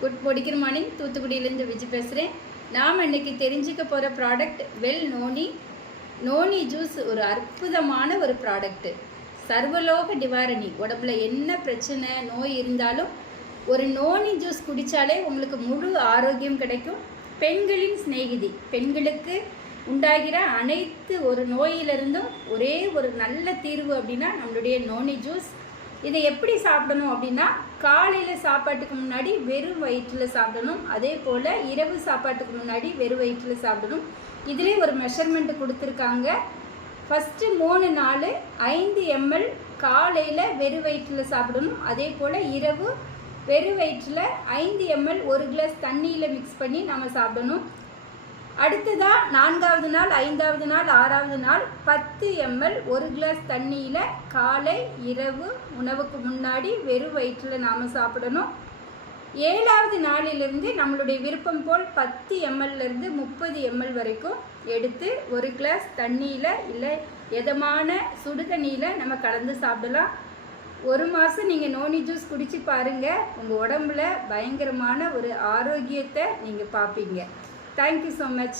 Good morning. தூத்துக்குடியிலேருந்து Vijay பேசுகிறேன். நாம் இன்றைக்கி தெரிஞ்சுக்க போகிற ப்ராடக்ட் நோனி ஜூஸ். ஒரு அற்புதமான ஒரு ப்ராடக்ட்டு. சர்வலோக நிவாரணி. உடம்புல என்ன பிரச்சனை நோய் இருந்தாலும் ஒரு நோனி ஜூஸ் குடித்தாலே உங்களுக்கு முழு ஆரோக்கியம் கிடைக்கும். பெண்களின் சிநேகிதி. பெண்களுக்கு உண்டாகிற அனைத்து ஒரு நோயிலிருந்தும் ஒரே ஒரு நல்ல தீர்வு அப்படின்னா நம்மளுடைய நோனி ஜூஸ். இதை எப்படி சாப்பிடணும் அப்படின்னா, காலையில் சாப்பாட்டுக்கு முன்னாடி வெறும் வயிற்றில் சாப்பிடணும். அதே போல் இரவு சாப்பாட்டுக்கு முன்னாடி வெறும் வயிற்றில் சாப்பிடணும். இதிலே ஒரு மெஷர்மெண்ட்டு கொடுத்துருக்காங்க. ஃபஸ்ட்டு 3 நாள் 5 ml காலையில் வெறும் வயிற்றில் சாப்பிடணும். அதே போல் இரவு வெறும் வயிற்றில் 5 ml 1 கிளாஸ் தண்ணியில் மிக்ஸ் பண்ணி நம்ம சாப்பிடணும். அடுத்ததாக 4வது நாள் 5வது நாள் 6வது நாள் 10 ml 1 கிளாஸ் தண்ணியில் காலை இரவு உணவுக்கு முன்னாடி வெறும் வயிற்றில் நாம் சாப்பிடணும். 7வது நாளிலிருந்து நம்மளுடைய விருப்பம் போல் 10 mlலேருந்து 30 ml வரைக்கும் எடுத்து 1 கிளாஸ் தண்ணியில் இல்லை எதமான சுடு தண்ணியில் நம்ம கலந்து சாப்பிடலாம். 1 மாதம் நீங்கள் நோனி ஜூஸ் குடித்து பாருங்கள். உங்கள் உடம்புல பயங்கரமான ஒரு ஆரோக்கியத்தை நீங்கள் பார்ப்பீங்க. Thank you so much.